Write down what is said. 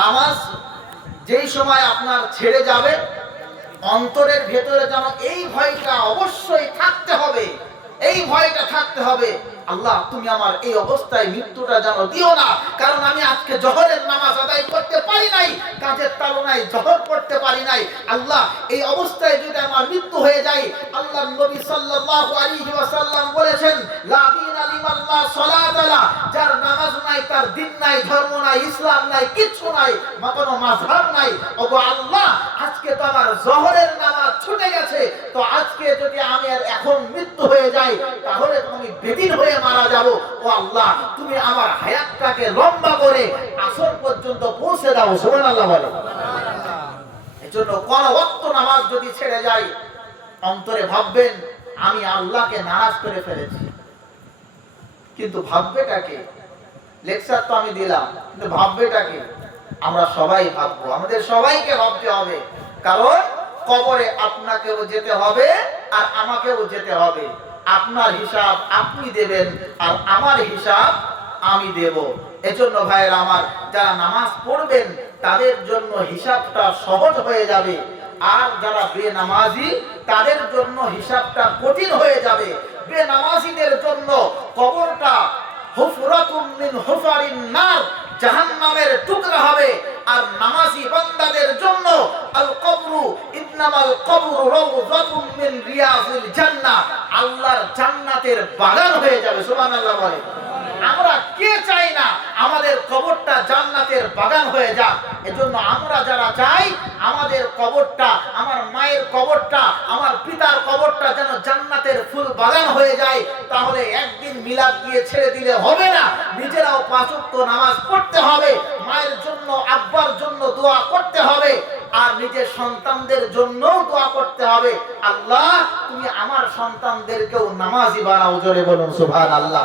নামাজ যেই সময় আপনার ছেড়ে যাবে, অন্তরের ভেতরে যেন এই ভয়টা অবশ্যই থাকতে হবে, এই ভয়টা থাকতে হবে, আল্লাহ তুমি আমার এই অবস্থায় মৃত্যুটা যেন দিও না। কারণ আমি আজকে জোহরের নামাজ আদায় করতে পারি নাই, কাজের তাড়নায় জোহর পড়তে পারি নাই। আল্লাহ এই অবস্থায় যদি আমার মৃত্যু হয়ে যায়, আল্লাহর নবী সাল্লাল্লাহু আলাইহি ওয়াসাল্লাম বলেছেন, লা দীনা লিমান লা সালাতা লা, যার নামাজ নাই, তার দিন নাই, ধর্ম নাই, ইসলাম নাই, কিচ্ছু নাই, কোনো মাযহাব নাই। ওগো আল্লাহ, আজকে তো আমার জোহরের নামাজ ছুটে গেছে, তো আজকে যদি আমি এখন মৃত্যু হয়ে যায়, তাহলে আমি বেদিন হয়ে মারা যাব। ও আল্লাহ, তুমি আমার হায়াতটাকে লম্বা করে আসর পর্যন্ত পৌঁছে দাও। সুবহানাল্লাহ বলে। এজন্য কোন ওয়াক্ত নামাজ যদি ছেড়ে যায়, অন্তরে ভাববেন আমি আল্লাহকে নারাজ করে ফেলেছি। কিন্তু ভাববেটাকে, লেকচার তো আমি দিলাম, কিন্তু ভাববেটাকে আমরা সবাই ভাববো, আমাদের সবাইকে ভাবতে হবে। কারণ কবরে আপনাকেও যেতে হবে আর আমাকেও যেতে হবে। আপনার হিসাব আপনি দেবেন আর আমার হিসাব আমি দেব। এজন্য ভাইয়েরা আমার, যারা নামাজ পড়বেন তাদের জন্য হিসাবটা সহজ হয়ে যাবে, আর যারা বেনামাজি তাদের জন্য হিসাবটা কঠিন হয়ে যাবে। বেনামাজিদের জন্য কবরটা হুফরাতুম মিন হুফারিন নার, জাহান্নামের টুকরা হবে। আর নামাজি বান্দাদের জন্য আল কবরু ইন্নামাল কবরু রাওযাতুম মিন রিয়াজিল জান্নাহ, আল্লাহর জান্নাতের বাগান হয়ে যাবে। সুবহানাল্লাহ বলে। আমরা কে চাই না আমাদের কবরটা জান্নাতের বাগান হয়ে যাক? এজন্য আমরা যারা চাই আমাদের কবরটা, আমার মায়ের কবরটা, আমার পিতার কবরটা যেন জান্নাতের ফুল বাগান হয়ে যায়, তাহলে একদিন মিলাদ দিয়ে ছেড়ে দিলে হবে না, নিজেরাও 5 ওয়াক্ত নামাজ পড়তে হবে, মায়ের জন্য আব্বার জন্য দোয়া করতে হবে, আর নিজের সন্তানদের জন্য দোয়া করতে হবে, আল্লাহ তুমি আমার সন্তানদেরকেও নামাজি বানাও। জোরে বলুন সুবহানাল্লাহ।